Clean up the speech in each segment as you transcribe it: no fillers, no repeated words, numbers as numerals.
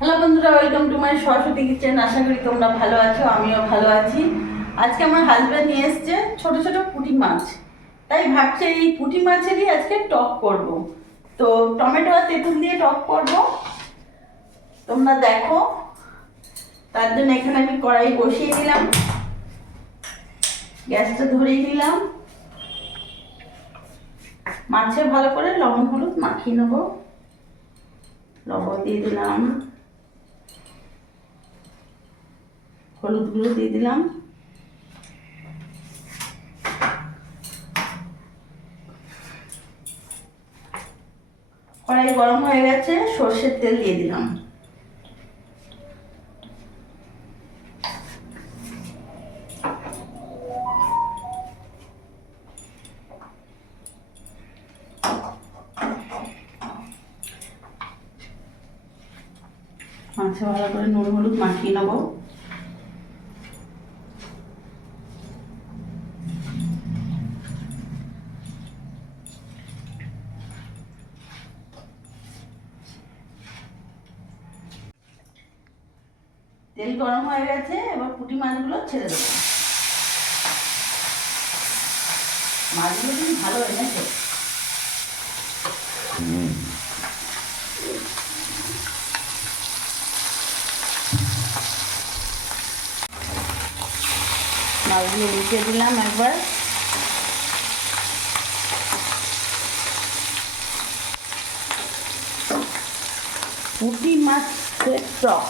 Hello বন্ধুরা, welcome to my Saraswati kitchen. আশা করি তোমরা ভালো আছো, আমিও ভালো আছি। আজকে আমার হাজব্যান্ড নিয়ে এসছে ছোট ছোট পুঁটি মাছ, তাই ভাবছি এই পুঁটি মাছেরই আজকে টক করব। তো টমেটো আর তেঁতুল দিয়ে টক করব, তোমরা দেখো। তার জন্য এখানে আমি কড়াই বসিয়ে দিলাম, গ্যাসটা ধরিয়ে দিলাম। মাছে ভালো করে লবণ হলুদ মাখিয়ে নেবো। লবণ দিয়ে দিলাম, হলুদ গুঁড়ো দিয়ে দিলাম, কড়াই গরম হয়ে গেছে, সর্ষের তেল দিয়ে দিলাম। মাছে ভালো করে নুন হলুদ মাখিয়ে নেবো। তেল গরম হয়ে গেছে, এবার পুঁটি মাছগুলো ছেড়ে দেবো। মাছগুলো কিন্তু ভালো এনেছে। মাছগুলো উল্টে দিলাম একবার। পুঁটি মাছের টক।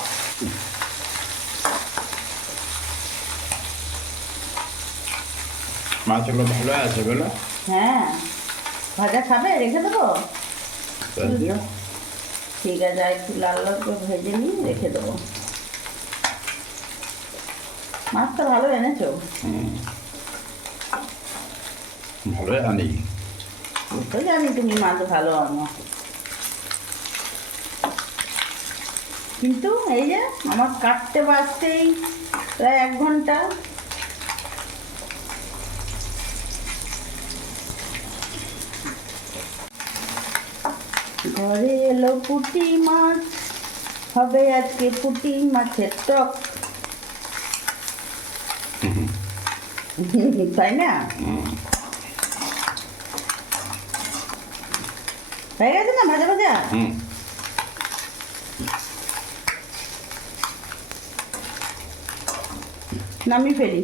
মাছগুলো ভালো আছে বলো? হ্যাঁ, ভাজা খাবে? রেখে দেবো? ঠিক আছে, আর একটু লাল লাল করে ভেজে নিয়ে রেখে দেবো। মাছটা ভালো এনেছো। ভালোই আনি। বুঝতে জানি তুমি মাছ ভালো আনো, কিন্তু এই যে আমার কাটতে বাঁচতেই প্রায় 1 ঘন্টা। ঘরে এলো পুঁটি মাছ, হবে আজকে পুঁটি মাছের টক। তাই না? হয়ে গেছে না ভাজা ভাজা? নামিয়ে ফেলি।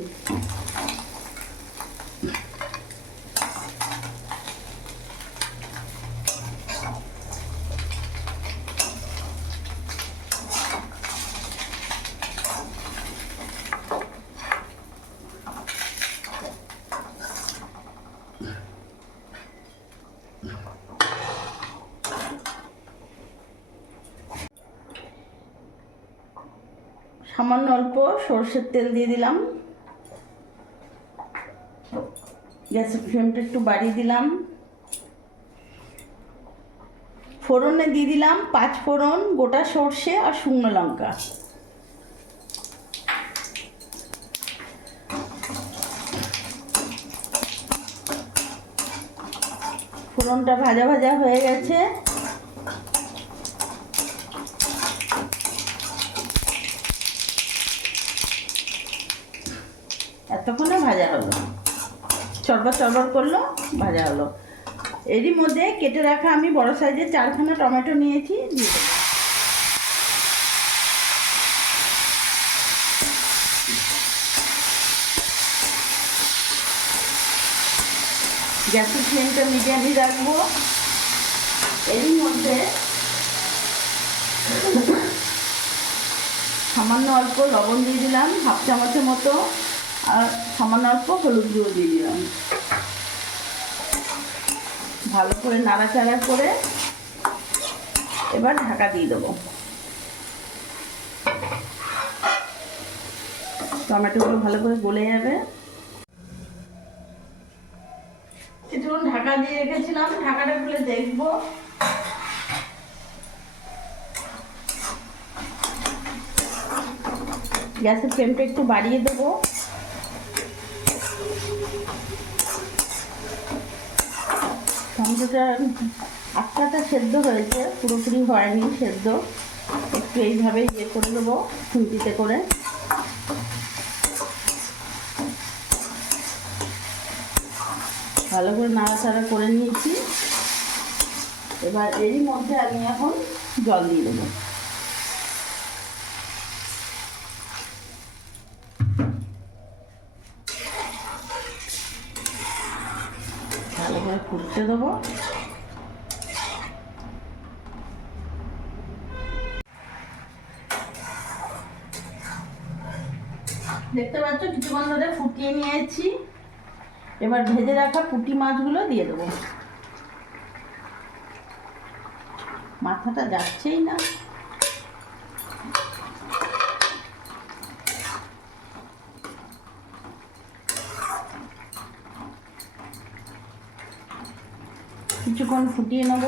সামান্য অল্প সর্ষের তেল দিয়ে দিলাম। গ্যাসের ফ্লেমটা একটু বাড়িয়ে দিলাম। ফোড়নে দিয়ে দিলাম 5 ফোড়ন, গোটা সর্ষে আর শুকনো লঙ্কা। ফোড়নটা ভাজা ভাজা হয়ে গেছে। এতক্ষণে ভাজা হলো, চড়বড় চড়বড় করলো, ভাজা হলো। এরই মধ্যে কেটে রাখা আমি বড় সাইজের 4খানা টমেটো নিয়েছি, দিয়ে দেবো। গ্যাসের ফ্লেমটা মিডিয়ামে রাখবো। এরই মধ্যে সামান্য অল্প লবণ দিয়ে দিলাম, 1/2 চামচের মতো, আর সামান্য অল্প হলুদ গুঁড়ো দিয়ে দিলাম। ভালো করে নাড়াচাড়া করে এবার ঢাকা দিয়ে দেবো। টমেটোগুলো ভালো করে গলে যাবে। কিছুক্ষণ ঢাকা দিয়ে রেখেছিলাম, ঢাকাটা খুলে দেখবো। গ্যাসের ফ্লেমটা একটু বাড়িয়ে দেবো। টমেটোটা আটটা সেদ্ধ হয়েছে, পুরোপুরি হয়নি সেদ্ধ। একটু এইভাবে ইয়ে করে দেবো খুন্তিতে করে। ভালো করে নাড়াচাড়া করে নিয়েছি। এবার এরই মধ্যে আমি এখন জল দিয়ে দেবো। ভালো করে ফুটতে দেবো। দেখতে পাচ্ছ কিছুক্ষণ ধরে ফুটিয়ে নিয়েছি। এবার ভেজে রাখা পুঁটি মাছগুলো দিয়ে দেবো। মাথাটা যাচ্ছেই না। কিছুক্ষণ ফুটিয়ে নেব।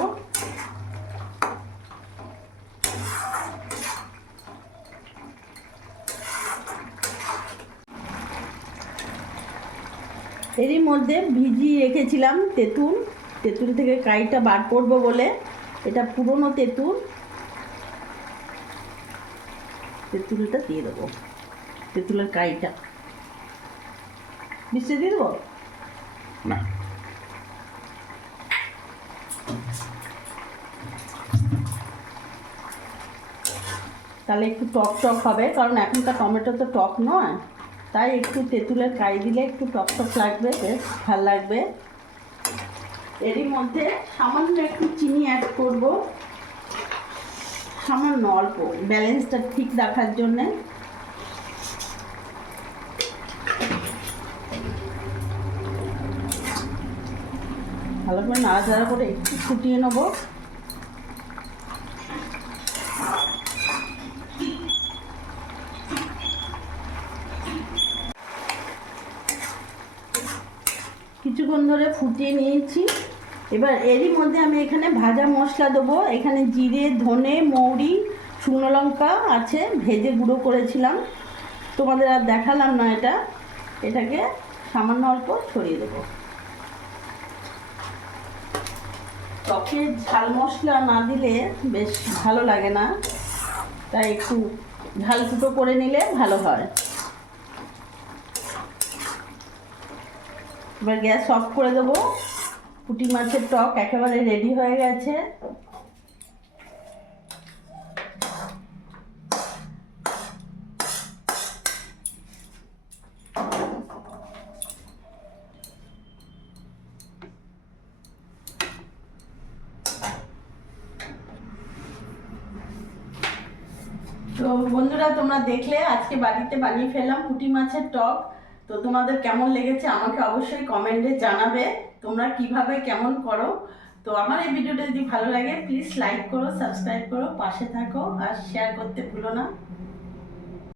এরই মধ্যে ভিজিয়ে রেখেছিলাম তেঁতুল। তেঁতুল থেকে কাইটা বার করব বলে, এটা পুরনো তেঁতুল। তেঁতুলটা দিয়ে দেবো, তেঁতুলের কাইটা মিশিয়ে দিয়ে দেবো না। তাহলে একটু টক টক হবে, কারণ এখনকার টমেটো তো টক নয়, তাই একটু তেঁতুলের কাই দিলে একটু টক টক লাগবে, বেশ ভালো লাগবে। এরই মধ্যে সামান্য একটু চিনি অ্যাড করব, সামান্য অল্প, ব্যালেন্সটা ঠিক রাখার জন্যে। ভালো করে নাড়াচাড়া করে একটু ফুটিয়ে নেবো। কিছুক্ষণ ধরে ফুটিয়ে নিয়েছি। এবার এরই মধ্যে আমি এখানে ভাজা মশলা দেবো। এখানে জিরে, ধনে, মৌরি, শুকনো লঙ্কা আছে, ভেজে গুঁড়ো করেছিলাম, তোমাদের আর দেখালাম না। এটাকে সামান্য অল্প ছড়িয়ে দেবো। টকে ঝাল মশলা না দিলে বেশ ভালো লাগে না, তাই একটু ঝাল ফুটো করে নিলে ভালো হয়। এবার গ্যাস অফ করে দেবো। পুঁটি মাছের টক একেবারে রেডি হয়ে গেছে। তো বন্ধুরা, তোমরা দেখলে আজকে বাড়িতে বানিয়ে ফেললাম পুঁটি মাছের টক। তো তোমাদের কেমন লেগেছে আমাকে অবশ্যই কমেন্টে জানাবে, তোমরা কিভাবে কেমন করো। তো আমার এই ভিডিওটা যদি ভালো লাগে প্লিজ লাইক করো, সাবস্ক্রাইব করো, পাশে থাকো আর শেয়ার করতে ভুলো না।